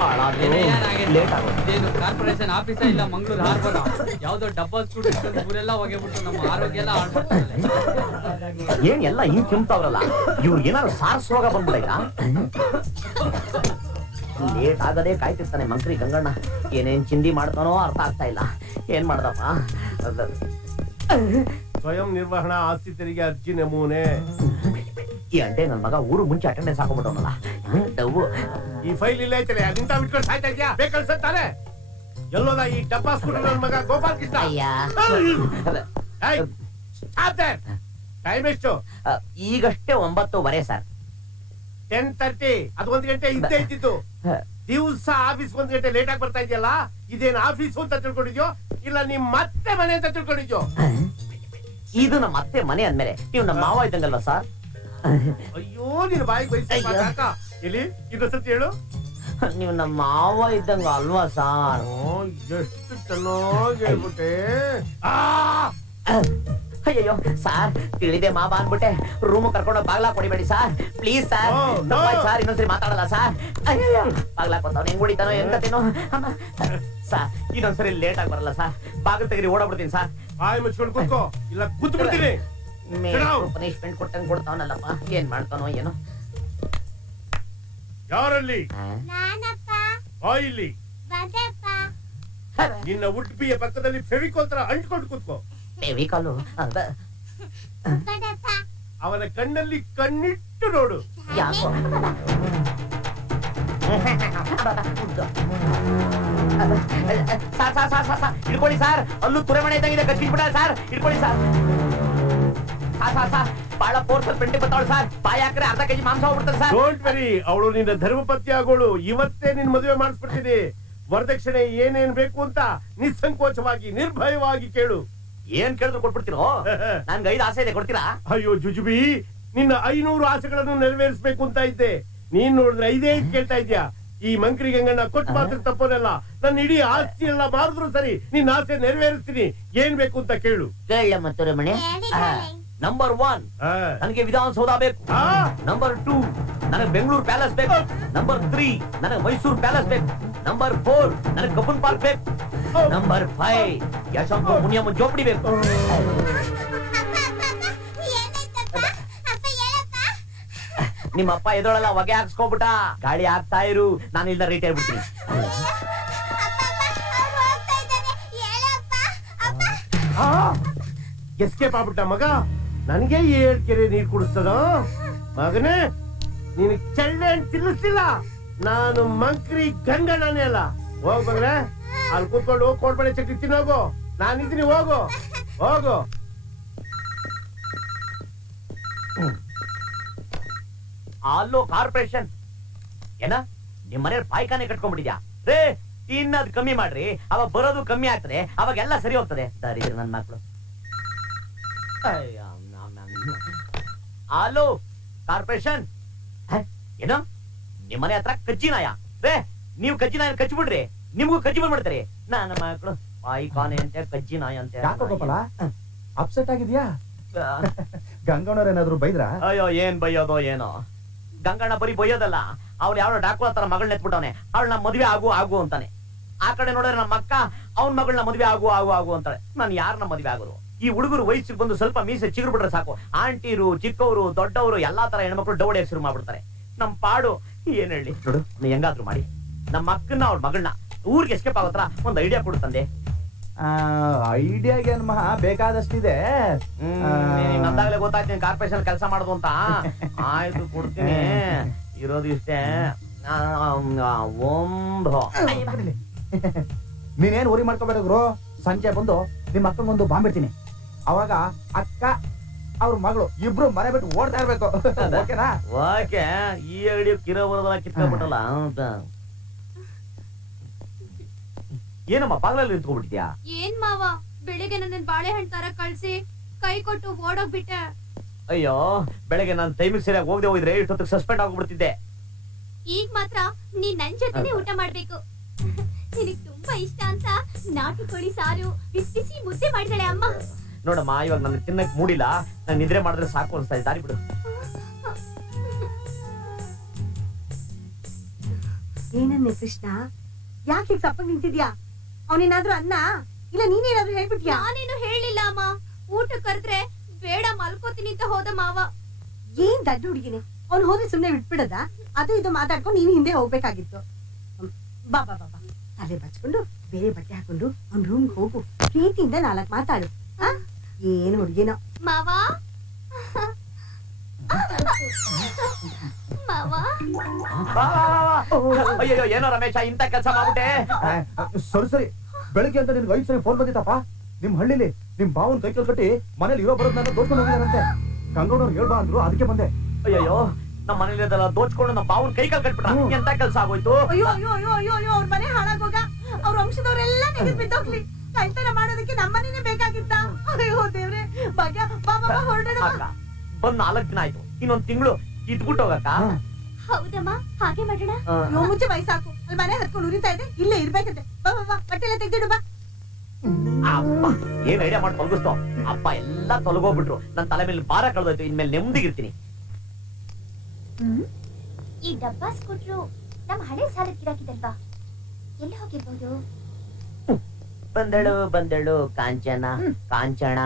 ಇದೇನು corporation office ಇಲ್ಲ Mangaluru harbour ಯಾವ್ದೋ ಡಬ್ಬಲ್ ಸ್ಟೂಡೆಂಟ್ ಊರೆಲ್ಲ ಹೋಗ್ಬಿಟ್ಟು ನಮ್ಮ ಆರೋಗ್ಯ ಎಲ್ಲ ಹಾಳ್ಬಿಡ್ತಾರೆ. ಏನ್ ಎಲ್ಲ ಹಿಂಗ್ ಕೆಮ್ತಾವ್ರಲ್ಲ, ಇವ್ರು ಏನಾದ್ರು ಸಾರ್ಸ್ ರೋಗ ಬಂದ್ಬಿಡೈತಾ? ಲೇಟ್ ಆಗದೆ ಕಾಯ್ತಿರ್ತಾನೆ ಮಂಕ್ರಿ ಗಂಗಣ್ಣ. ಏನೇನ್ ಚಿಂದಿ ಮಾಡ್ತಾನೋ ಅರ್ಥ ಆಗ್ತಾ ಇಲ್ಲ. ಏನ್ ಮಾಡ್ದಪ್ಪ? ಸ್ವಯಂ ನಿರ್ವಹಣಾ ಆಸ್ತಿ ತೆರಿಗೆ ಅರ್ಜಿ ನಮೂನೆ. ಈ ಅಡ್ಡೆ ನನ್ ಮಗ ಊರು ಮುಂಚೆ ಅಟೆಂಡೆನ್ಸ್ ಹಾಕೊಂಡ್ಬಿಟ್ಟವನಲ್ಲ. ಈ ಫೈಲ್ ಇಲ್ಲ ಐತಲೆ, ಅದಿಂತ ಬಿಟ್ಕೊಂಡು ಸಾಯ್ತಾ ಇದ್ಯಾ? ಬೇಕಲ್ಸತ್ತಾನೆ ಎಲ್ಲೋದ ಈ ಡಬ್ಬಾ ಸ್ಕೂಟರ್ ನನ್ ಮಗ ಗೋಪಾಲ್ ಕೃಷ್ಣ. ಟೈಮ್ ಎಷ್ಟು? ಈಗಷ್ಟೇ 9:15 ಸರ್. 10:30. ಅದು 1 ಗಂಟೆ ಇದ್ದೇ ಇದ್ದಿತ್ತು. ದಿವಸ ಆಫೀಸ್ 1 ಗಂಟೆ ಲೇಟ್ ಆಗಿ ಬರ್ತಾ ಇದೆಯಲ್ಲ, ಇದೇನು ಆಫೀಸು ಅಂತ ತಿಳ್ಕೊಂಡಿದ್ಯೋ ಇಲ್ಲ ನಿಮ್ ಮತ್ತೆ ಮನೆ ಅಂತ ತಿಳ್ಕೊಂಡಿದ್ಯೋ? ಇದು ನಮ್ಮ ಮತ್ತೆ ಮನೆ ಅಂದ್ಮೇಲೆ ನೀವು ನಮ್ಮ ಮಾವ ಇದ್ದಂಗಲ್ವಾ ಸರ್? ಅಯ್ಯೋ ನಿನ್ ಬಾಯಿಗೆ ಬಯಸಾಕ ಇಲ್ಲಿ ಇದು ಸತ್ಯ ಹೇಳು. ನೀವು ನಮ್ಮ ಮಾವ ಇದ್ದಂಗ ಅಲ್ವಾ ಸಾರ್? ಎಷ್ಟು ಚೆನ್ನಾಗಿ ಹೇಳ್ಬಿಟ್ಟೆ. ಅಯ್ಯೋ ಸಾರ್, ತಿಳಿದೆ ಮಾವ ಅನ್ಬಿಟ್ಟೆ. ರೂಮ್ ಕರ್ಕೊಂಡು ಬಾಗ್ಲಾ ಕೊಡಿಬೇಡಿ ಸಾರ್, ಪ್ಲೀಸ್ ಸಾರ್. ಸಾರ್ ಇನ್ನೊಂದ್ಸರಿ ಮಾತಾಡಲ್ಲ ಸಾರ್. ಅಯ್ಯೋ ಬಾಗ್ಲಾ ಕೊಡ್ತಾವ, ಹೆಂಗ್ ಹೊಡಿತಾನೋ ಹೆಂಗತೇನೋ ಸಾರ್. ಇನ್ನೊಂದ್ಸರಿ ಲೇಟ್ ಆಗಿ ಬರಲ್ಲ ಸಾರ್. ಬಾಗಿಲು ತೆಗೀರಿ, ಓಡಾಡ್ಬಿಡ್ತೀನಿ ಸಾರ್. ಬಾಯಿ ಮುಚ್ಕೊಂಡು ಕೂತ್ಕೋ, ಇಲ್ಲ ಕೂತ್ ಬಿಡ್ತೀನಿ. ಪನಿಷ್ಮೆಂಟ್ ಕೊಟ್ಟಂಗ್ ಕೊಡ್ತಾವನಲ್ಲಪ್ಪ, ಏನ್ ಮಾಡ್ತಾನೋ ಏನೋ. ಯಾರಲ್ಲಿ? ಇಲ್ಲಿ ನಿನ್ನ ಉಡುಪಿಯ ಪಕ್ಕದಲ್ಲಿ ಫೆವಿಕೋಲ್ ತರ ಅಂಟ್ಕೊಂಡು ಕೂತ್ಕೋ. ಫೆವಿಕಾಲು ಅವನ ಕಣ್ಣಲ್ಲಿ ಕಣ್ಣಿಟ್ಟು ನೋಡು. ಯಾಕೋ ಹಿಡ್ಕೊಳ್ಳಿ ಸಾರ್, ಅಲ್ಲೂ ತುರೆಮಣೆ ಇದ್ದಂಗಿದೆ, ಕಚ್ಚಿಬಿಡ ಸಾರ್. ಹಿಡ್ಕೊಳ್ಳಿ ಸಾರ್. ಬಹಳ ಫೋರ್ಸ್ ಪ್ರಿಂಟ್ ಬರ್ತಾವಳು ಸಾರ್. ಬಾಯಿ ಹಾಕ್ರೆ ಅರ್ಧ ಕೆಜಿ ಮಾಂಸ ಹೋಗ್ಬಿಡ್ತಾರೆ ಸರ್. ಡೋಂಟ್ ವೆರಿ, ಅವಳು ನಿನ್ನ ಧರ್ಮಪತ್ನಿ ಆಗೋಳು. ಇವತ್ತೇ ನಿನ್ ಮದುವೆ ಮಾಡಿಸ್ಬಿಡ್ತೀನಿ. ವರದಕ್ಷಿಣೆ ಏನೇನ್ ಬೇಕು ಅಂತ ನಿಸ್ಸಂಕೋಚವಾಗಿ ನಿರ್ಭಯವಾಗಿ ಕೇಳು. ಏನ್ ಕೇಳಿದ್ರು ಕೊಟ್ಬಿಡ್ತೀರೋ? ನನ್ಗೆ 5 ಆಸೆ ಇದೆ, ಕೊಡ್ತೀರಾ? ಅಯ್ಯೋ ಜುಜುಬಿ, ನಿನ್ನ 500 ಆಸೆಗಳನ್ನು ನೆರವೇರಿಸಬೇಕು ಅಂತ ಇದ್ದೆ. ನೀನ್ ನೋಡಿದ್ರೆ 5 ಕೇಳ್ತಾ ಇದ್ಯಾ? ಈ ಮಂಕ್ರಿ ಗಂಗಣ್ಣ ಕೊಟ್ಟು ಮಾತ್ರ ತಪ್ಪೋನಲ್ಲ. ನನ್ನ ಇಡೀ ಆಸ್ತಿ ಎಲ್ಲ ಮಾರಿದ್ರು ಸರಿ, ನಿನ್ನ ಆಸೆ ನೆರವೇರಿಸ್ತೀನಿ. ಏನ್ ಬೇಕು ಅಂತ ಕೇಳು. ಕೇಳ ಮತ್ತೆ ಮನೆ. ನಂಬರ್ 1 ನನಗೆ ವಿಧಾನಸೌಧ ಬೇಕು. ನಂಬರ್ 2 ನನಗೆ ಬೆಂಗಳೂರು ಪ್ಯಾಲೇಸ್ ಬೇಕು. ನಂಬರ್ 3 ನನಗೆ ಮೈಸೂರು ಪ್ಯಾಲೇಸ್ ಬೇಕು. ನಂಬರ್ 4 ನನಗೆ ಕಬ್ಬನ್ ಪಾರ್ಕ್ ಬೇಕು. ನಂಬರ್ 5 ಯಶವಂತ ಮುನಿಯಮ್ಮ ಜೋಪಡಿ ಬೇಕು. ನಿಮ್ಮಪ್ಪ ಎದೊಳಲ್ಲ ಹೊಗೆ ಹಾಕ್ಸ್ಕೊಬಿಟ್ಟ. ಗಾಳಿ ಹಾಕ್ತಾ ಇರು, ನಾನು ಇಲ್ಲ ರೇಟ್ ಹೇಳ್ಬಿಡ್ತೀನಿ. ಎಸ್ಕೇಪ್ ಆಗ್ಬಿಟ್ಟ ಮಗ. ನನಗೆ 7 ಕೆರೆ ನೀರ್ ಕುಡಿಸ್ತದ ಮಗನೇ. ನೀನು ಚಳ್ಳೆ ತಿನ್ನಿಸ್ತಿಲ್ಲ. ನಾನು ಮಂಕ್ರಿ ಗಂಗಣ್ಣನೇ ಅಲ್ಲ. ಹೋಗ್ ಮಗನೇ, ಅಲ್ಲಿ ಕೂತ್ಕೊಂಡು ಕೋಡ್ಬಳೆ ಚಟ್ನಿ ತಿನ್ನೋಗು. ನಾನಿದ್ದೀನಿ, ಹೋಗು ಹೋಗು. ಅಲ್ಲೋ ಕಾರ್ಪೊರೇಷನ್ ಏನ ನಿಮ್ ಮನೆಯವ್ರ ಪಾಯ್ಕಾನೆ ಕಟ್ಕೊಂಡ್ಬಿಟ್ಟಿದ್ಯಾ? ರೇ, ತಿನ್ನೋದ್ ಕಮ್ಮಿ ಮಾಡ್ರಿ, ಅವಾಗ ಬರೋದು ಕಮ್ಮಿ ಆಗ್ತದೆ, ಅವಾಗ ಎಲ್ಲ ಸರಿ ಹೋಗ್ತದೆ. ದರಿದ್ರ ನನ್ ಮಕ್ಳು. ಹಲೋ ಕಾರ್ಪೊರೇಷನ್, ಏನೋ ನಿಮ್ ಮನೆ ಹತ್ರ ಕಜ್ಜಿ ನಾಯ? ರೇ, ನೀವು ಕಜ್ಜಿ ನಾಯ ಕಚ್ಬಿಡ್ರಿ, ನಿಮ್ಗೂ ಕಜ್ಜಿ ಬಂದ್ಬಿಡ್ತಾರೆ. ನನ್ನ ಮಕ್ಳು ಪಾಯ್ಕಾನೆ ಅಂತ ಕಜ್ಜಿ ನಾಯ ಅಂತ. ಯಾಕೋ ಗೋಪಾಲ, ಅಪ್ಸೆಟ್ ಆಗಿದ್ಯಾ? ಗಂಗಣ್ಣವ್ರ ಏನಾದ್ರು ಬೈದ್ರ? ಅಯ್ಯೋ ಏನ್ ಬೈಯೋದೋ ಏನೋ. ಗಂಗಣ್ಣ ಬರೀ ಬೈಯೋದಲ್ಲ, ಅವ್ರು ಯಾವ ಡಾಕ್ಟರ್ ತರ ಮಗಳನ್ನ ಎತ್ಬಿಟ್ಟವನೆ. ಅವಳನ್ನ ಮದ್ವೆ ಆಗು ಅಂತಾನೆ. ಆ ಕಡೆ ನೋಡಿದ್ರೆ ನಮ್ಮ ಅಕ್ಕ ಅವ್ನ ಮಗಳನ್ನ ಮದ್ವೆ ಆಗು ಅಂತಾಳೆ. ನಾನು ಯಾರನ್ನ ಮದ್ವೆ ಆಗೋದು? ಈ ಹುಡುಗರು ವಯಸ್ಸಿಗೆ ಬಂದು ಸ್ವಲ್ಪ ಮೀಸೆ ಚಿಗುರು ಬಿಟ್ರೆ ಸಾಕು, ಆಂಟಿರು, ಚಿಕ್ಕವರು, ದೊಡ್ಡವರು ಎಲ್ಲಾ ತರ ಹೆಣ್ಮಕ್ಳು ಡೌಡೆ ಶುರು ಮಾಡ್ಬಿಡ್ತಾರೆ. ನಮ್ ಪಾಡು ಏನ್ ಹೇಳಿ ನೋಡು. ನೀ ಹೆಂಗಾದ್ರು ಮಾಡಿ ನಮ್ಮ ಅಕ್ಕನ್ನ ಅವ್ರ ಮಗಳನ್ನ ಊರಿಗೆ ಎಸ್ಕೇಪ್ ಆಗೋತ್ರ ಒಂದ್ ಐಡಿಯಾ ಕೊಡು ತಂದೆ. ಐಡಿಯಾಗೆ ಮಹಾ ಬೇಕಾದಷ್ಟಿದೆ. ನಂದಾಗ್ಲೇ ಗೊತ್ತಾಗ್ತೀನಿ ಕಾರ್ಪೊರೇಷನ್ ಕೆಲಸ ಮಾಡುದು ಅಂತ. ಆಯ್ತು, ಕೊಡ್ತೀನಿ. ಇರೋದು ಇಷ್ಟೇ. ನೀನೇನ್ ಊರಿ ಮಾಡ್ಕೋಬೇಡ್ರು. ಸಂಜೆ ಬಂದು ನಿಮ್ ಅಕ್ಕಂಗೊಂದು ಬಾಂಬಿಡ್ತೀನಿ. ಅವಾಗ ಅಕ್ಕ ಅವ್ರ ಮಗಳು ಇಬ್ರು ಮನೆ ಬಿಟ್ಟು ಓಡ್ತಾ ಇರ್ಬೇಕು. ಓಕೆನಾ? ಓಕೆ. ಈ ಐಡಿಯಾ ಕಿರೋ ಬರೋದಲ್ಲ, ಕಿತ್ಕೊಂಡ್ಬಿಟ್ಟಲ್ಲ ಅಂತ. ಏನಮ್ಮ ಬಾಗ್ಲಲ್ಲಿ ನಿಂತ್ಕೊಂಡ್ಬಿಟ್ಟಿದ್ಯಾ? ಏನ್ ಮಾವ, ಬೆಳಿಗ್ಗೆ ನನ್ನ ಬಾಳೆಹಣ್ಣು ತರ ಕಳ್ಸಿ ಕೈ ಕೊಟ್ಟು ಓಡೋಗ್ಬಿಟ್ಟೆ. ಅಯ್ಯೋ, ಬೆಳಗ್ಗೆ ನಾನು ಟೈಮಿಗೆ ಸರಿಯಾಗಿ ಹೋಗದೆ ಹೋಗಿದ್ರೆ ಇಷ್ಟೊತ್ತಿಗೆ ಸಸ್ಪೆಂಡ್ ಆಗ್ಬಿಡ್ತಿದ್ದೆ. ಈಗ ಮಾತ್ರ ನೀನ್ ನನ್ ಜೊತೆನೆ ಊಟ ಮಾಡ್ಬೇಕು. ನಿನಗ್ ತುಂಬಾ ಇಷ್ಟ ಅಂತ ನಾಟಿ ಕೋಳಿ ಸಾರು ಬಿಸಿ ಮುದ್ದೆ ಮಾಡಿದಾಳೆ ಅಮ್ಮ. ನೋಡಮ್ಮ, ಇವಾಗ ನನ್ನ ತಿನ್ನಕ್ ಮೂಡಿಲ್ಲ. ನಾನು ನಿದ್ರೆ ಮಾಡಿದ್ರೆ ಸಾಕು ಅನ್ಸ್ತಾ ಇದೆ. ದಾರಿ ಬಿಡು. ಏನನ್ನೇ ಕೃಷ್ಣ, ಯಾಕೆ ಈಗ ಸಪ್ಪಗ್ ನಿಂತಿದ್ಯಾ? ಅವನೇನಾದ್ರೂ ಅನ್ನ ಇಲ್ಲ ನೀನೇನಾದ್ರೂ ಹೇಳ್ಬಿಟ್ಯಾ? ನಾನೇನು ಹೇಳಿಲ್ಲ ಅಮ್ಮ. ಊಟ ಕರೆದ್ರೆ ಬೇಡ ಮಲ್ಕೋತೀನಿ ಅಂತ ಹೋದ ಮಾವ. ಏನ್ ದಡ್ಡ ಹುಡುಗಿನೇ, ಅವ್ನು ಹೋದ್ರೆ ಸುಮ್ನೆ ಬಿಟ್ಬಿಡದ? ಅದು ಇದು ಮಾತಾಡ್ಕೊಂಡು ನೀನ್ ಹಿಂದೆ ಹೋಗ್ಬೇಕಾಗಿತ್ತು. ಬಾ ಬಾ ಬಾ ಬಾ, ತಲೆ ಬಚ್ಕೊಂಡು ಬೇರೆ ಬಟ್ಟೆ ಹಾಕೊಂಡು ಅವ್ನ್ ರೂಮ್ಗೆ ಹೋಗು. ಪ್ರೀತಿಯಿಂದ 4 ಮಾತಾಡು. ಏನು ಹುಡುಗಿನೋ ಮಾವ ಮಾವ. ಅಯ್ಯೋ ಏನೋ ರಮೇಶ ಇಂತ ಕೆಲಸ ಮಾಡ್ಬಿಟ್ಟೆ. ಸರಿ ಬೆಳಿಗ್ಗೆ ಅಂತ ನಿನ್ಗೆ 5 ಸರಿ ಫೋನ್ ಬಂದಿತ್ತಪ್ಪ. ನಿಮ್ ಹಳ್ಳಿಲಿ ನಿಮ್ ಬಾವನ್ ಕೈ ಕಟ್ಟಿ ಮನೇಲಿ ಇರೋ ಬರೋದನ್ನ ತೋರ್ಸ್ಕೊಂಡು ಹೋಗಿದಾರಂತೆ. ಗಂಗೌಡವ್ರು ಹೇಳ್ಬಾ ಅಂದ್ರು, ಅದಕ್ಕೆ ಬಂದೆ. ಅಯ್ಯೋ ನಮ್ಮ ಮನೇಲಿ ಅದೆಲ್ಲ ದೋಚ್ಕೊಂಡು ನಮ್ಮ ಬಾವನ್ ಕೈ ಕಟ್ಬಿಟ್ಟ. ಎಂತ ಕೆಲಸ ಆಗೋಯ್ತು? ಅಯ್ಯೋ ಅಯ್ಯೋ ಅಯ್ಯೋ ಅಯ್ಯೋ ಅಯ್ಯೋ, ಅವ್ರ ಮನೆ ಹಾಳಾಗೋಗ. ಅವ್ರ ವಂಶದವರೆಲ್ಲ ನೆಗೆದ್ ಬಿದ್ದೋಗ್ಲಿ. ಕೈತನ ಮಾಡೋದಕ್ಕೆ ನಮ್ಮನೇನೆ ಬೇಕಾಗಿತ್ತ? ಅಯ್ಯೋ ದೇವ್ರೆ. ಭಾಗ್ಯ ಬಾ ಬಾ ಬಾ, ಹೊರಡೋಣ. ಅಕ್ಕ ಬಂದ್ 4 ದಿನ ಆಯ್ತು, ಇನ್ನೊಂದ್ ತಿಂಗಳು ಇದ್ಬಿಟ್ಟು ಹೋಗಕ್ಕ. ಹೌದಮ್ಮ, ಹಾಗೆ ಮಾಡೋಣ. ಅಯ್ಯೋ ಮುಂಚೆ ವಯಸ್ಸಾಕು. ಅಲ್ಲಿ ಮನೆ ಹತ್ಕೊಂಡು ಉರಿತಾ ಇದೆ, ಇಲ್ಲೇ ಇರ್ಬೇಕಂತೆ. ಬಾ ಬಾ ಬಾ, ಬಟ್ಟೆ ಎಲ್ಲ ತೆಗ್ದಿಡು ಬಾ. ಅಪ್ಪ ಏನ್ ಐಡಿಯಾ ಮಾಡಿ ತೊಲಗಿಸ್ತೋ. ಅಪ್ಪ ಎಲ್ಲ ತೊಲಗೋಗ್ಬಿಟ್ರು. ನನ್ ತಲೆ ಮೇಲೆ ಭಾರ ಕಳೆದೋಯ್ತು. ಇನ್ಮೇಲೆ ನೆಮ್ಮದಿಗಿರ್ತೀನಿ. ಈ ಡಬ್ಬಾ ಸ್ಕೂಟ್ರು ನಮ್ಮ ಹಳೆ ಸಾಲಕ್ಕೆ ಗಿರಾಕಿದಲ್ವಾ, ಎಲ್ಲಿ ಹೋಗಿರ್ಬೋದು? ಬಂದಳು ಕಾಂಚನ ಕಾಂಚನ.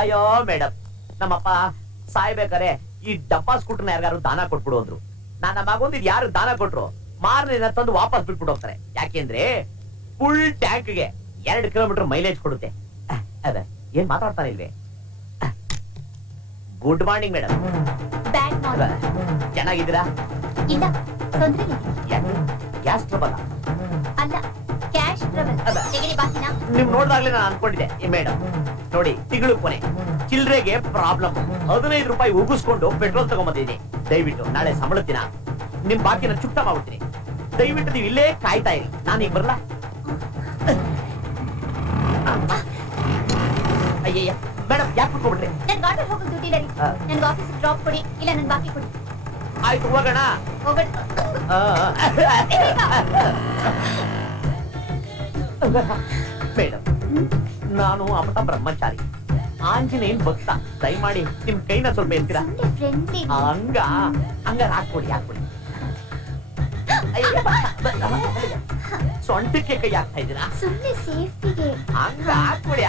ಅಯ್ಯೋ ಮೇಡಮ್, ನಮ್ಮಪ್ಪ ಸಾಯ್ಬೇಕಾರೆ ಈ ಡಬ್ಬಾ ಸ್ಕೂಟರ್ನ ಯಾರಿಗಾರು ದಾನ ಕೊಟ್ಬಿಡು ಅಂದ್ರು. ನನ್ನ ಮಗೊಂದು ಯಾರು ದಾನ ಕೊಟ್ರು ಮಾರನೇ ತಂದು ವಾಪಸ್ ಬಿಟ್ಬಿಟ್ಟು ಹೋಗ್ತಾರೆ. ಯಾಕೆಂದ್ರೆ ಫುಲ್ ಟ್ಯಾಂಕ್ಗೆ 2 ಕಿಲೋಮೀಟರ್ ಮೈಲೇಜ್ ಕೊಡುತ್ತೆ. ಅದೇ ಏನ್ ಮಾತಾಡ್ತಾನೆ ಇಲ್ವೇ? Good morning madam. ಬ್ಯಾಡ್ ಮಾರ್ನಿಂಗ್. ಚೆನ್ನಾಗಿದ್ದೀರಾ? ಇಲ್ಲ, ತೊಂದ್ರೆ ಇಲ್ಲ. ಯಾಕೆ ಗ್ಯಾಸ್ ಟ್ರಬಲ್? ಅಲ್ಲ, ಕ್ಯಾಶ್ ಟ್ರಬಲ್. ತೆಗಿರಿ ಬಾಕಿನ. ನಿಮ್ ನೋಡ್ದಾಗ್ಲೇ ನಾನು ಅನ್ಕೊಂಡಿದ್ದೆ. ಮೇಡಮ್ ನೋಡಿ, ತಿಂಗಳು ಕೊನೆ ಚಿಲ್ಡ್ರೆಗೆ ಪ್ರಾಬ್ಲಮ್. 15 ರೂಪಾಯಿ ಉಗಿಸ್ಕೊಂಡು ಪೆಟ್ರೋಲ್ ತಗೊಂಡ್ಬಂದಿದ್ದೀನಿ. ದಯವಿಟ್ಟು ನಾಳೆ ಸಂಬಳ ದಿನ ನಿಮ್ ಬಾಕಿನ ಚುಕ್ತ ಮಾಡ್ಬಿಡ್ತೀನಿ. ದಯವಿಟ್ಟು ನೀವು ಇಲ್ಲೇ ಕಾಯ್ತಾ ಇರಿ. ನಾನೀಗ ಬರಲ್ಲ. ಅಯ್ಯಯ್ಯ ಮೇಡಮ್, ಯಾಕೆ ಕುತ್ಕೊಂಡ್ಬಿಟ್ರಿ? ನನ್ ಆಟೋ ಹೋಗೋದು ದುಡ್ಡಿಲ್ಲ ರೀ. ನನ್ಗೆ ಆಫೀಸಿಗೆ ಡ್ರಾಪ್ ಕೊಡಿ, ಇಲ್ಲ ನನ್ ಬಾಕಿ ಕೊಡಿ. ಆಯ್ತು ಹೋಗೋಣ. ಹೋಗೋಣ. ಮೇಡಮ್, ನಾನು ಅಮೃತ ಬ್ರಹ್ಮಚಾರಿ, ಆಂಜನೇಯನ್ ಭಕ್ತ. ದಯಮಾಡಿ ನಿಮ್ ಕೈನ ಸ್ವಲ್ಪ ಎತ್ತೀರಾ? ಫ್ರೆಂಡ್ಲಿ. ಹಂಗಾರ ಹಾಕ್ಕೊಡಿ. ಸೊಂಟಕ್ಕೆ ಕೈ ಹಾಕ್ತಾ ಇದ್ದೀರಾ? ಸುಮ್ಮನೆ ಸೇಫ್ಟಿಗೆ. ಹಂಗ ಹಾಕ್ಕೊಡಿ.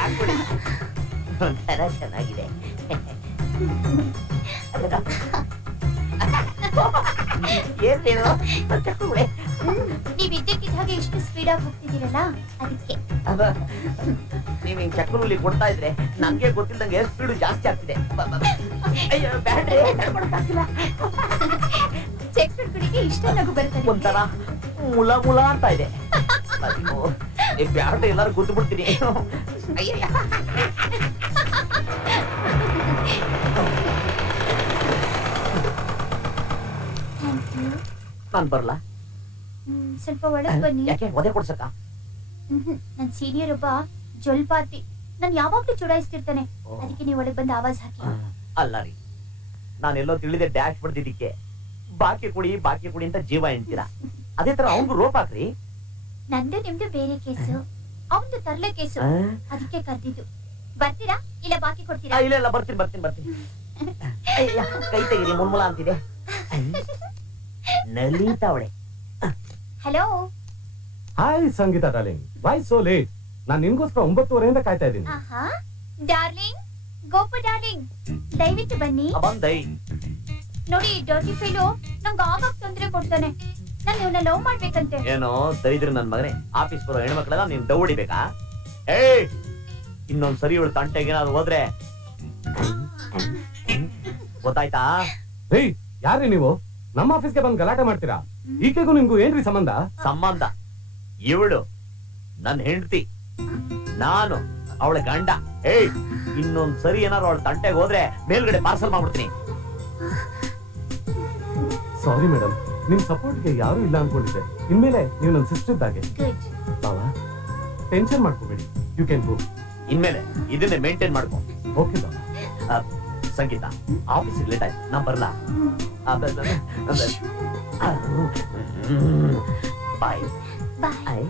ಒಂಥರ ಚೆನ್ನಾಗಿದೆ. ಏನೇನು ನೀವ್ ಇದ್ದಕ್ಕಿದ್ದ ಹಾಗೆ ಇಷ್ಟು ಸ್ಪೀಡ್ ಆಗಿ ಹೋಗ್ತಿದ್ದೀರಲ್ಲ, ಅದಕ್ಕೆ. ನೀವ್ ಹಿಂಗ್ ಚಕ್ರೂಲಿ ಕೊಡ್ತಾ ಇದ್ರೆ ನಂಗೆ ಗೊತ್ತಿಲ್ದಂಗೆ ಸ್ಪೀಡು ಜಾಸ್ತಿ ಆಗ್ತಿದೆ. ಅಯ್ಯೋ ಬ್ಯಾಟ್ರಿ ತಡ್ಕೊಳಕ್ಕಾಗ್ತಿಲ್ಲ. ಚೆಕ್ ಕುಡಿಗೆ ಇಷ್ಟ ನಗು ಬರ್ತದೆ. ಒಂಥರ ಮುಲ ಅಂತ ಇದೆ. ಬ್ಯಾಟ್ರಿ ಎಲ್ಲಾರು ಗುದ್ದು ಬಿಡ್ತೀನಿ. ಅಯ್ಯಯ್ಯ. ನಾನ್ ಬರ್ಲಾ? ಸ್ವಲ್ಪ ಒಳಗ್ ಬನ್ನಿ. ಯಾಕೆ ಒದೆ ಕೊಡ್ಸಕ್ಕ? ನನ್ ಸೀನಿಯರ್ ಒಬ್ಬ ಜೊಲ್ಪಾತಿ ನನ್ ಯಾವಾಗ್ಲೂ ಚುಡಾಯಿಸ್ತಿರ್ತಾನೆ. ಅದಕ್ಕೆ ನೀವು ಒಳಗ್ ಬಂದು ಆವಾಜ್ ಹಾಕಿ. ಅಲ್ಲ ರೀ, ನಾನೆಲ್ಲೋ ತಿಳಿದೆ ಡ್ಯಾಶ್ ಬಿಡ್ದಿದ್ದಕ್ಕೆ ಬಾಕಿ ಕುಡಿ ಅಂತ ಜೀವ ಎಂತೀರಾ. ಅದೇ ತರ ಅವ್ನಿಗೂ ರೋಪ್ ಹಾಕ್ರಿ. ನಂದು ನಿಮ್ದು ಬೇರೆ ಕೇಸು, ಅವನ್ದು ತರ್ಲೆ ಕೇಸು. ಅದಕ್ಕೆ ಕರ್ದಿದ್ದು. ಬರ್ತೀರಾ ಇಲ್ಲ ಬಾಕಿ ಕೊಡ್ತೀರಾ? ಇಲ್ಲ ಬರ್ತೀನಿ. ಅಯ್ಯ, ಕೈ ತೆಗೀರಿ, ಮುಲ್ಮುಲ ಅಂತಿದೆ. ನಲಿತಾವಳೆ. Hello. Hi Sangeeta darling, why so late? ನಾನು ನಿನ್ಗೋಸ್ಕರ 9:30 ಕಾಯ್ತಾ ಇದ್ದೀನಿ. ಆಹಾ ಡಾರ್ಲಿಂಗ್, ಗೋಪು ಡಾರ್ಲಿಂಗ್, ದಯವಿಟ್ಟು ಬನ್ನಿ. ಬಂದೈ ನೋಡಿ, ಡರ್ಟಿ ಫೀಲು ನಂಗೆ ಆಗಾಗ ತೊಂದ್ರೆ ಕೊಡ್ತಾನೆ. ನಾನು ಇವನ್ನ ಲವ್ ಮಾಡ್ಬೇಕಂತೆ. ಏನೋ ದರಿದ್ರ ನನ್ ಮಗನೇ, ಆಫೀಸ್ ಬರೋ ಹೆಣ್ಮಕ್ಳೆಲ್ಲ ನೀನ್ ದೌಡಿಬೇಕಾ? ಇನ್ನೊಂದ್ಸರಿ ಇವಳು ತಂಟೆಗೆ ಏನಾದ್ರು ಹೋದ್ರೆ ಗೊತ್ತಾಯ್ತಾ? ಏಯ್, ಯಾರ್ರಿ ನೀವು ನಮ್ಮ ಆಫೀಸ್ಗೆ ಬಂದು ಗಲಾಟೆ ಮಾಡ್ತೀರಾ? ಈಕೆಗೂ ನಿಮ್ಗೂ ಏನ್ರಿ ಸಂಬಂಧ? ಸಂಬಂಧ ಇವಳು ನನ್ ಹೆಂಡತಿ, ನಾನು ಅವಳ ಗಂಡ. ಇನ್ನೊಂದ್ಸರಿ ಏನಾದ್ರು ಅವಳ ತಂಟೆಗೆ ಹೋದ್ರೆ ಮೇಲ್ಗಡೆ ಪಾರ್ಸಲ್ ಮಾಡ್ಬಿಡ್ತೀನಿ. ಸಾರಿ ಮೇಡಮ್, ನಿಮ್ ಸಪೋರ್ಟ್ಗೆ ಯಾರು ಇಲ್ಲ ಅನ್ಕೊಂಡಿದ್ದೆ. ಇನ್ಮೇಲೆ ನೀವು ನನ್ನ ಸಿಸ್ಟರ್ ಇದ್ದಾಗೆ. ಗುಡ್. ಬಾವಾ, ಟೆನ್ಷನ್ ಮಾಡ್ಕೋಬೇಡಿ, ಯು ಕ್ಯಾನ್ ಗೋ. ಇನ್ಮೇಲೆ ಇದನ್ನೇ ಮೇಂಟೈನ್ ಮಾಡ್ಕೊ. ಓಕೆ ಬಾವಾ. ಸಂಗೀತ, ಆಫೀಸಿಗೆ ಲೇಟ್ ಆಯ್ತು, ನಾ ಬರ್ಲಾ? ಬಾಯ್. ಬಾಯ್.